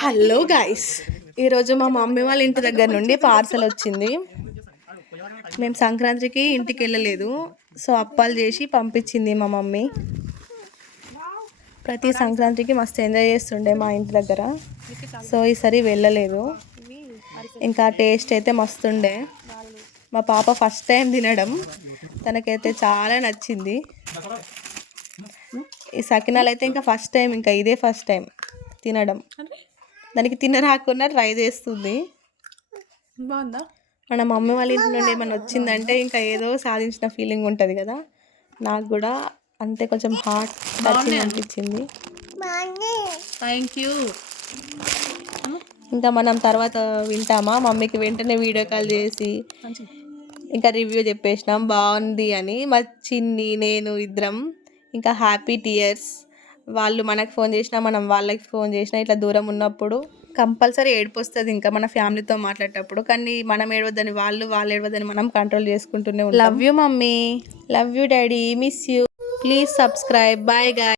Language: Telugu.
హలో గాయ్స్, ఈరోజు మా మమ్మీ వాళ్ళ ఇంటి దగ్గర నుండి పార్సల్ వచ్చింది. మేము సంక్రాంతికి ఇంటికి వెళ్ళలేదు, సో అప్పాలు చేసి పంపించింది మా మమ్మీ. ప్రతి సంక్రాంతికి మస్తు ఎంజాయ్ చేస్తుండే మా ఇంటి దగ్గర, సో ఈసారి వెళ్ళలేదు. ఇంకా టేస్ట్ అయితే మస్తుండే. మా పాప ఫస్ట్ టైం తినడం, తనకైతే చాలా నచ్చింది. ఈ సకినాలు అయితే ఇంకా ఫస్ట్ టైం, ఇంకా ఇదే ఫస్ట్ టైం తినడం. దానికి తినరాకుండా ట్రై చేస్తుంది. బాగుందా? మన మమ్మీ వాళ్ళ ఇంటి నుండి ఏమైనా వచ్చిందంటే ఇంకా ఏదో సాధించిన ఫీలింగ్ ఉంటుంది కదా, నాకు కూడా అంతే. కొంచెం హార్ట్ టచింగ్ అనిపించింది. Thank you. ఇంకా మనం తర్వాత వింటామా, మమ్మీకి వెంటనే వీడియో కాల్ చేసి ఇంకా రివ్యూ చెప్పేసినాం బాగుంది అని. మా చిన్ని నేను ఇద్దరం ఇంకా హ్యాపీ టీయర్స్. వాళ్ళు మనకు ఫోన్ చేసినా, మనం వాళ్ళకి ఫోన్ చేసినా, ఇట్లా దూరం ఉన్నప్పుడు కంపల్సరీ ఏడుపు వస్తుంది ఇంకా మన ఫ్యామిలీతో మాట్లాడేటప్పుడు. కానీ మనం ఏడవద్దని వాళ్ళు ఏడవద్దని మనం కంట్రోల్ చేసుకుంటూనే ఉంటాం. Love you mummy, love you daddy, miss you. Please subscribe. Bye guy.